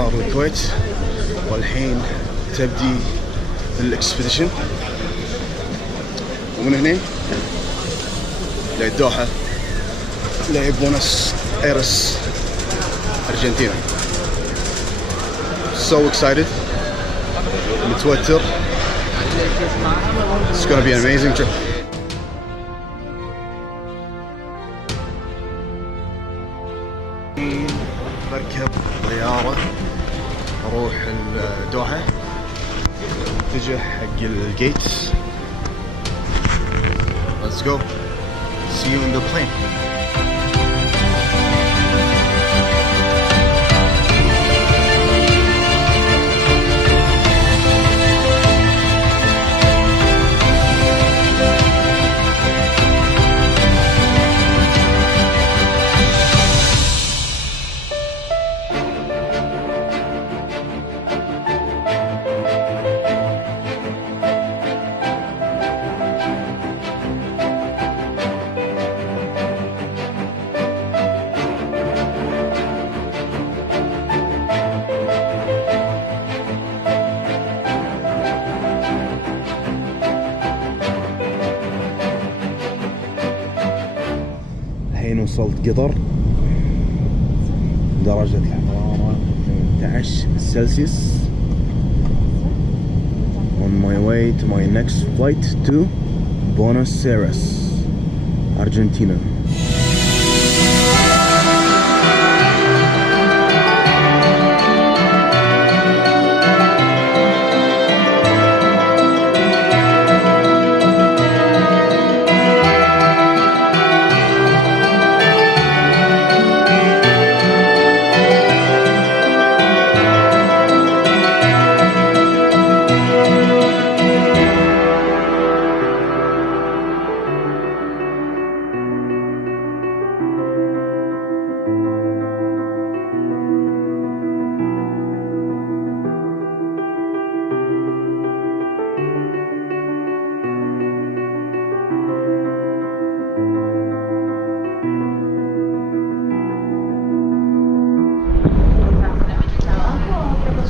مطار الكويت، والحين تبدي الاكسبيديشن، ومن هنا للدوحة لبونس ايرس ارجنتينا. So excited, متوتر. It's gonna be an amazing trip. بركب طيارة اروح الدوحة، اتجه حق الجيتس. Let's go. See you in the plane. الحين وصلت قطر، درجة الحرارة 18 سلسيوس. On my way to my next flight to Buenos Aires, Argentina.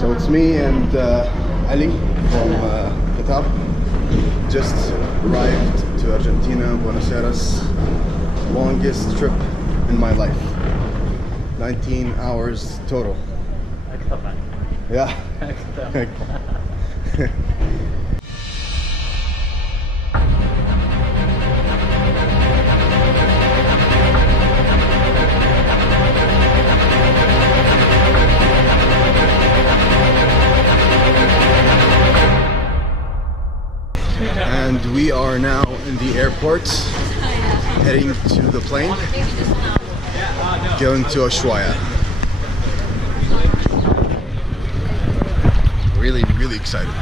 So it's me and Ali from Qatar. Just arrived to Argentina, Buenos Aires. Longest trip in my life. 19 hours total. Yeah. And we are now in the airport, heading to the plane, going to Ushuaia. Really excited.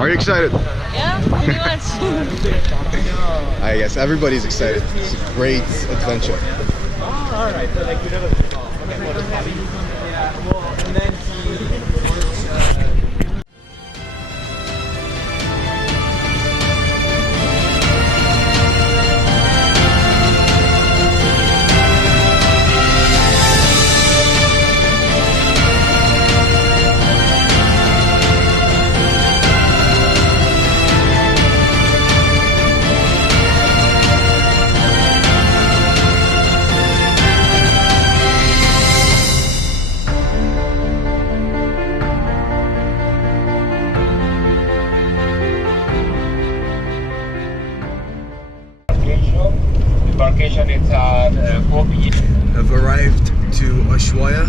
Are you excited? Yeah, pretty much. I guess everybody's excited. It's a great adventure. Oh, all right. So like you never. Yeah. Well, and then Embarkation is at 4 p.m. I've arrived to Ushuaia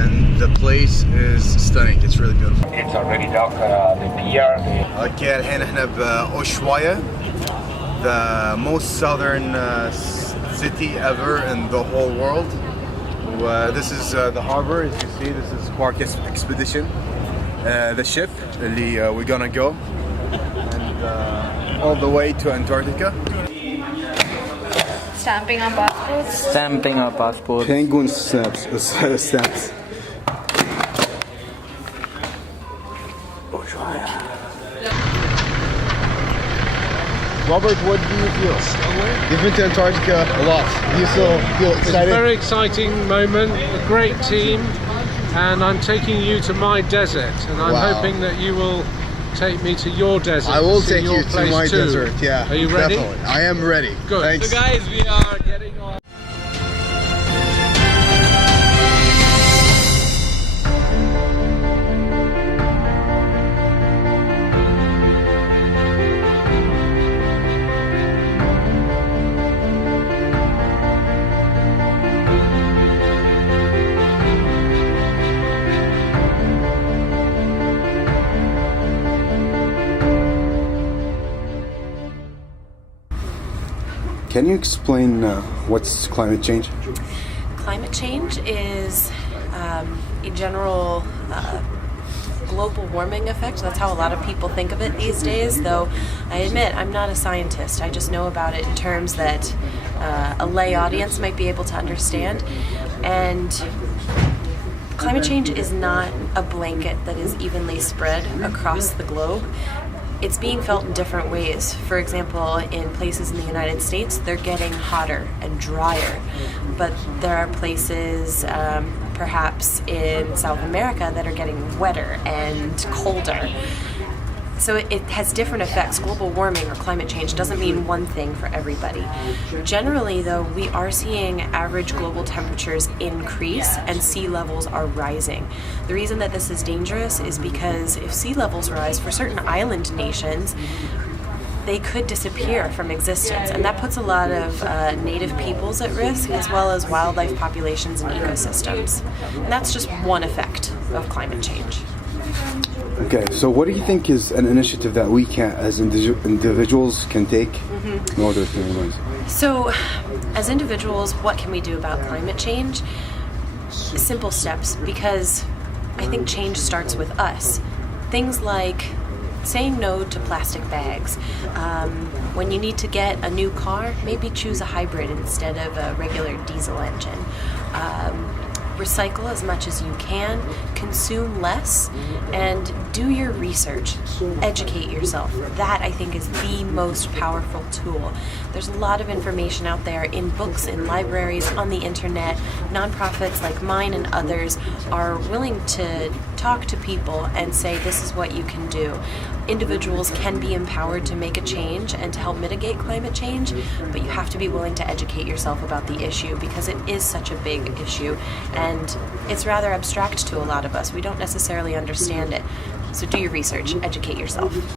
and the place is stunning. It's really beautiful. It's already docked the pier. Okay, الحين احنا بأوشوايا, the most southern city ever in the whole world. This is the harbor, as you see. This is Antarctic Expedition, the ship اللي we're gonna go, and all the way to Antarctica. Stamping our passports. Stamping our passports. Penguin stamps. Robert, what do you feel? You've been to Antarctica a lot. Do you still feel It's a excited? very exciting moment, a great team, and I'm taking you to my desert, and I'm Wow. hoping that you will take me to your desert. I will see take your you to place my too. desert, yeah. Are you ready? Definitely. I am ready. Good. Thanks. So guys, we are getting on. Can you explain what's climate change? Climate change is a general global warming effect. That's how a lot of people think of it these days, though I admit I'm not a scientist. I just know about it in terms that a lay audience might be able to understand. And climate change is not a blanket that is evenly spread across the globe. It's being felt in different ways. For example, in places in the United States, they're getting hotter and drier. But there are places, perhaps in South America, that are getting wetter and colder. So it has different effects. Global warming or climate change doesn't mean one thing for everybody. Generally, though, we are seeing average global temperatures increase and sea levels are rising. The reason that this is dangerous is because if sea levels rise for certain island nations, they could disappear from existence, and that puts a lot of native peoples at risk, as well as wildlife populations and ecosystems. And that's just one effect of climate change. Okay, so what do you think is an initiative that we can, as individuals, can take in order to minimize? So, as individuals, what can we do about climate change? Simple steps, because I think change starts with us. Things like saying no to plastic bags. When you need to get a new car, maybe choose a hybrid instead of a regular diesel engine. Recycle as much as you can, consume less, and do your research. Educate yourself. That, I think, is the most powerful tool. There's a lot of information out there in books, in libraries, on the internet. Nonprofits like mine and others are willing to talk to people and say, this is what you can do. Individuals can be empowered to make a change and to help mitigate climate change, but you have to be willing to educate yourself about the issue because it is such a big issue and it's rather abstract to a lot of us. We don't necessarily understand it. So do your research, educate yourself.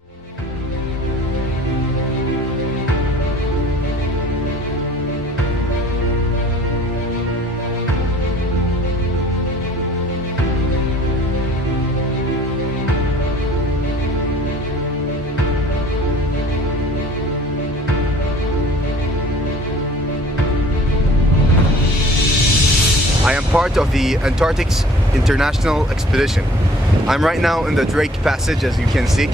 I am part of the Antarctic International Expedition. I'm right now in the Drake Passage, as you can see,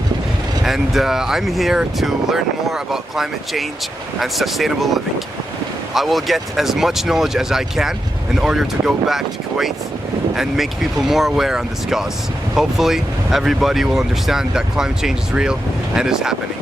and I'm here to learn more about climate change and sustainable living. I will get as much knowledge as I can in order to go back to Kuwait and make people more aware on this cause. Hopefully, everybody will understand that climate change is real and is happening.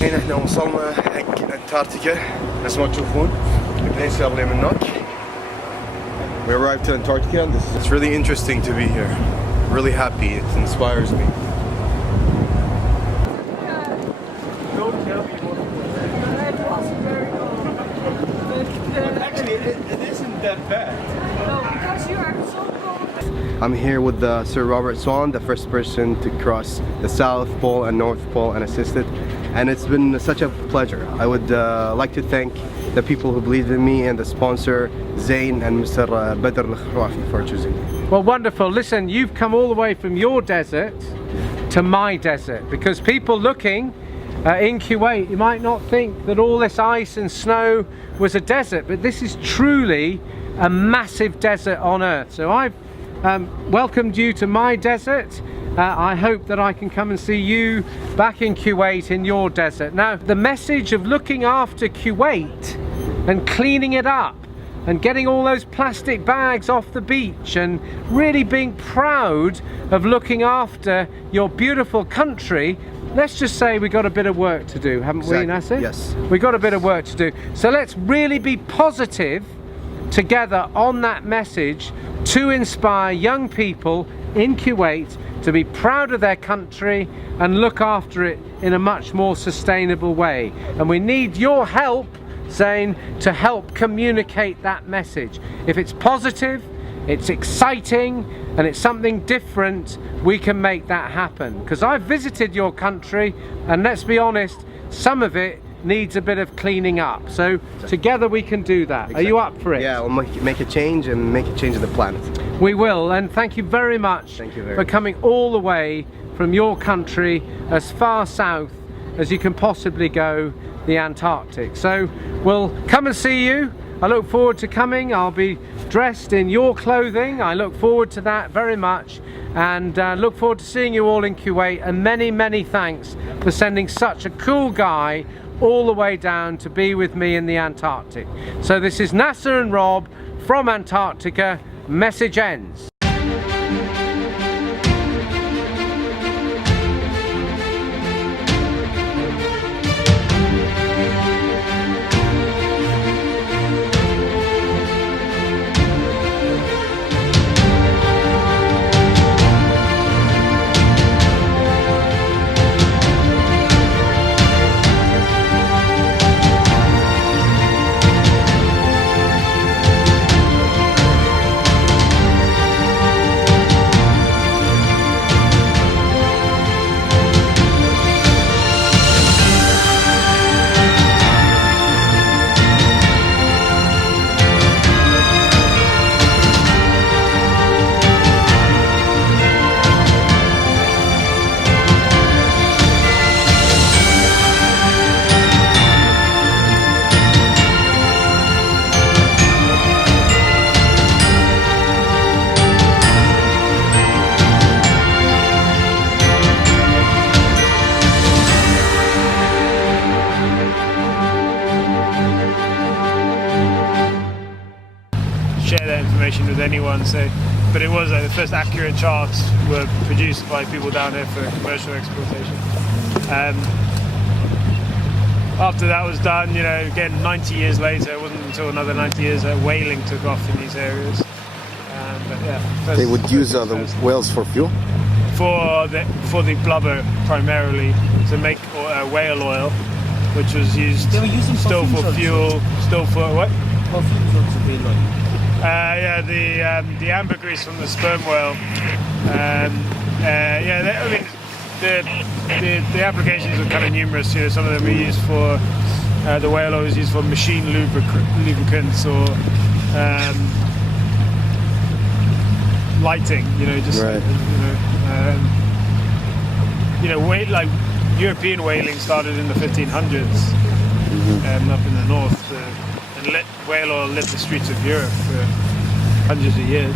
الحين احنا وصلنا حق انتاركتيكا نفس ما تشوفون البليس اللي من هناك. We arrived to Antarctica and it's really interesting to be here. Really happy, it inspires me. Actually, it isn't that bad. I'm here with Sir Robert Swan, the first person to cross the South Pole and North Pole and assisted. And it's been such a pleasure. I would like to thank the people who believed in me and the sponsor, Zain and Mr. Badr Al-Khrafi, for choosing me. Well, wonderful. Listen, you've come all the way from your desert to my desert, because people looking in Kuwait, you might not think that all this ice and snow was a desert, but this is truly a massive desert on Earth. So I've welcomed you to my desert, I hope that I can come and see you back in Kuwait in your desert. Now, the message of looking after Kuwait and cleaning it up and getting all those plastic bags off the beach and really being proud of looking after your beautiful country, let's just say we got a bit of work to do, haven't we, Nasser? Yes. We got a bit of work to do. So let's really be positive together on that message to inspire young people in Kuwait to be proud of their country and look after it in a much more sustainable way. And we need your help, Zain, to help communicate that message. If it's positive, it's exciting, and it's something different, we can make that happen. Because I've visited your country, and let's be honest, some of it needs a bit of cleaning up. So together we can do that. Are you up for it? Yeah, we'll make a change and make a change in the planet. We will, and thank you very much for coming all the way from your country as far south as you can possibly go, the Antarctic. So we'll come and see you. I look forward to coming. I'll be dressed in your clothing. I look forward to that very much, and look forward to seeing you all in Kuwait. And many, many thanks for sending such a cool guy all the way down to be with me in the Antarctic. So this is Nasser and Rob from Antarctica. Message ends. Share that information with anyone. So, but it was the first accurate charts were produced by people down here for commercial exploitation. After that was done, you know, again 90 years later, it wasn't until another 90 years that whaling took off in these areas. But yeah, They would use the whales for fuel? for the blubber primarily to make whale oil, which was used still for fuel, still for what? Yeah, the ambergris from the sperm whale. Yeah, I mean, the applications are kind of numerous. You know, some of them are used for the whale oil is used for machine lubricants or lighting. You know, just right. Like European whaling started in the 1500s up in the north. And whale oil lit the streets of Europe for hundreds of years.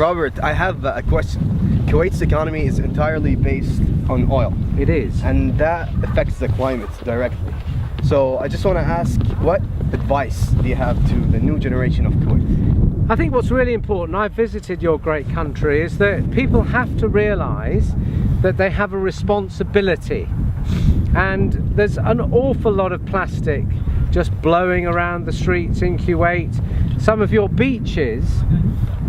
Robert, I have a question. Kuwait's economy is entirely based on oil, It is. and that affects the climate directly. So I just want to ask, what advice do you have to the new generation of Kuwait? I think what's really important, I've visited your great country, is that people have to realise that they have a responsibility. And there's an awful lot of plastic just blowing around the streets in Kuwait. Some of your beaches,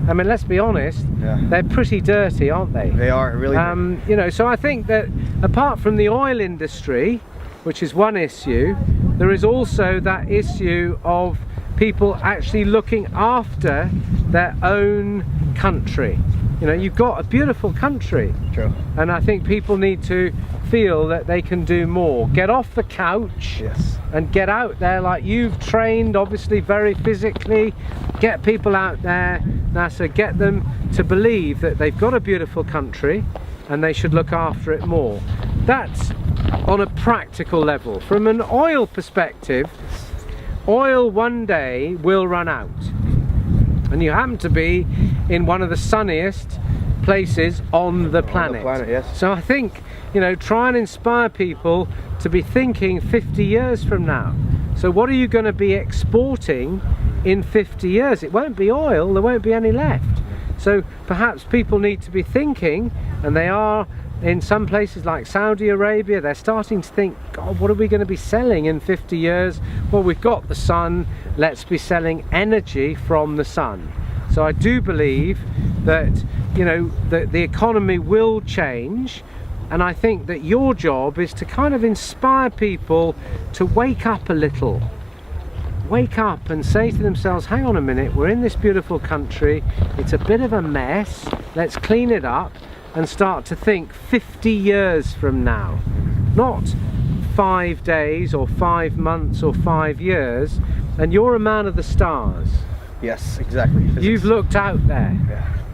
I mean, let's be honest, they're pretty dirty, aren't they? They are really dirty. You know, so I think that apart from the oil industry, which is one issue, there is also that issue of people actually looking after their own country. You know, you've got a beautiful country. True. And I think people need to feel that they can do more. Get off the couch. Yes. And get out there like you've trained, obviously very physically. Get people out there, NASA, get them to believe that they've got a beautiful country and they should look after it more. That's on a practical level. From an oil perspective, oil one day will run out. And you happen to be in one of the sunniest places on the planet. Yes. So I think, you know, try and inspire people to be thinking 50 years from now. So what are you going to be exporting in 50 years? It won't be oil, there won't be any left. So perhaps people need to be thinking, and they are in some places like Saudi Arabia, they're starting to think, God, what are we going to be selling in 50 years? Well, we've got the sun, let's be selling energy from the sun. So I do believe that, you know, the economy will change, and I think that your job is to kind of inspire people to wake up a little. Wake up and say to themselves, hang on a minute, we're in this beautiful country, it's a bit of a mess, let's clean it up and start to think 50 years from now. Not 5 days or 5 months or 5 years. And you're a man of the stars. Yes, exactly. Physics. You've looked out there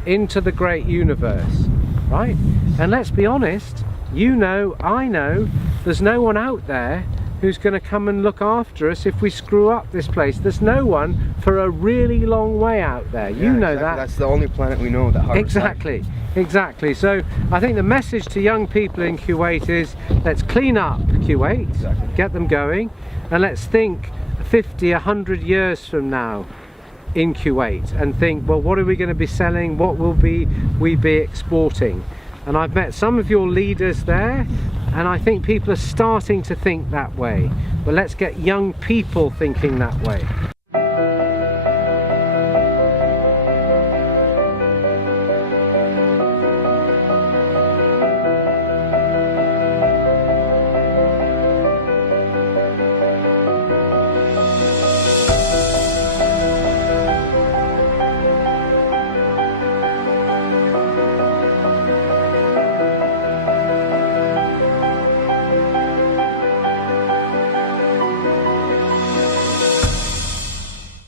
into the great universe, right? And let's be honest, you know, I know, there's no one out there who's going to come and look after us if we screw up this place. There's no one for a really long way out there. You know exactly. that. That's the only planet we know that harbors Exactly, exactly. So I think the message to young people in Kuwait is, let's clean up Kuwait, get them going, and let's think 50, 100 years from now in Kuwait and think, well, what are we going to be selling? What will we be exporting? And I've met some of your leaders there, and I think people are starting to think that way. But let's get young people thinking that way.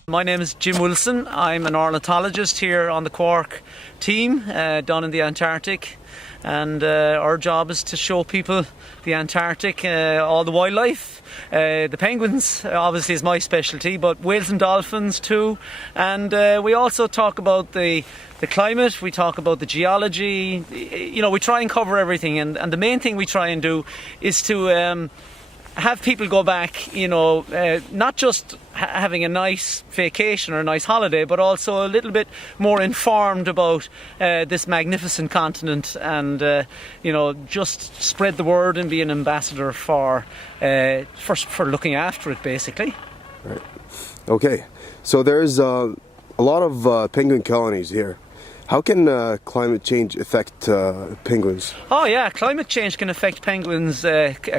My name is Jim Wilson. I'm an ornithologist here on the Quark team down in the Antarctic, and our job is to show people the Antarctic, all the wildlife. The penguins obviously is my specialty, but whales and dolphins too, and we also talk about the climate, we talk about the geology. You know, we try and cover everything, and the main thing we try and do is to have people go back, you know, not just having a nice vacation or a nice holiday, but also a little bit more informed about this magnificent continent, and you know, just spread the word and be an ambassador for looking after it, basically. Right. Okay, so there's a lot of penguin colonies here. How can climate change affect penguins? Oh yeah, climate change can affect penguins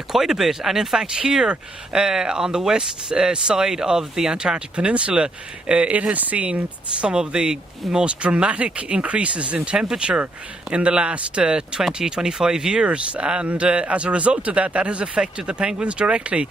quite a bit, and in fact here on the west side of the Antarctic Peninsula, it has seen some of the most dramatic increases in temperature in the last 20-25 years, and as a result of that, that has affected the penguins directly.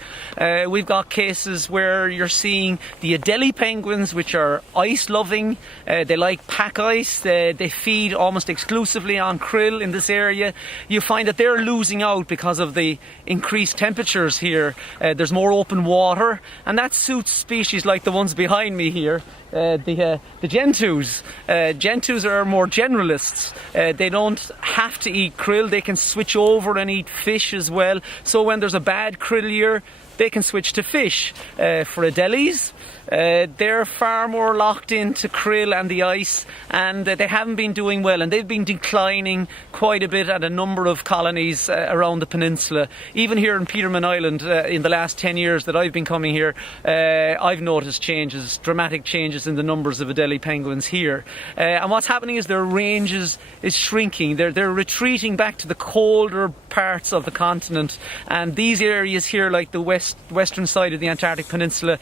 We've got cases where you're seeing the Adelie penguins, which are ice loving, they like pack ice, They feed almost exclusively on krill in this area. You find that they're losing out because of the increased temperatures here. There's more open water, and that suits species like the ones behind me here. The gentoos. Gentoos are more generalists. They don't have to eat krill. They can switch over and eat fish as well. So when there's a bad krill year, they can switch to fish. For Adelies, they're far more locked into krill and the ice, and they haven't been doing well, and they've been declining quite a bit at a number of colonies around the peninsula. Even here in Peterman Island, in the last 10 years that I've been coming here, I've noticed changes, dramatic changes in the numbers of Adelie penguins here. And what's happening is their range is shrinking. They're retreating back to the colder parts of the continent, and these areas here, like the western side of the Antarctic Peninsula,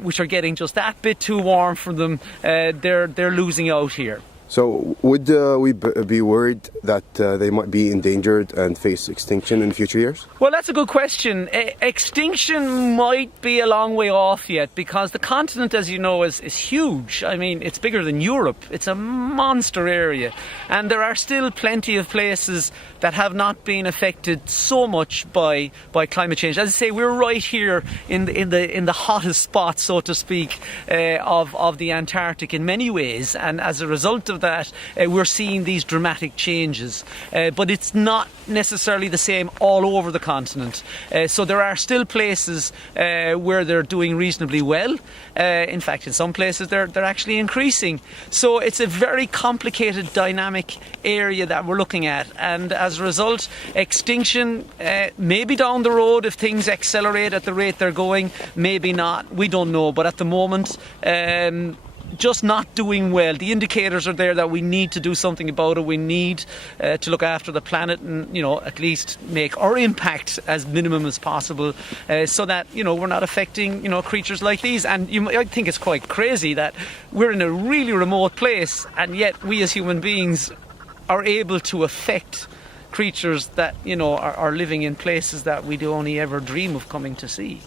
which are getting just that bit too warm for them, they're losing out here. So would we be worried that they might be endangered and face extinction in future years? Well, that's a good question. Extinction might be a long way off yet, because the continent, as you know, is huge. I mean, it's bigger than Europe. It's a monster area, and there are still plenty of places that have not been affected so much by climate change. As I say, we're right here in the hottest spot, so to speak, of the Antarctic in many ways, and as a result of that, we're seeing these dramatic changes. But it's not necessarily the same all over the continent. So there are still places where they're doing reasonably well. In fact, in some places they're actually increasing. So it's a very complicated, dynamic area that we're looking at. And as a result, extinction maybe down the road if things accelerate at the rate they're going, maybe not. We don't know. But at the moment, just not doing well. The indicators are there that we need to do something about it. We need to look after the planet and, at least make our impact as minimum as possible, so that, we're not affecting, creatures like these. And I think it's quite crazy that we're in a really remote place, and yet we as human beings are able to affect creatures that, are living in places that we'd only ever dream of coming to see.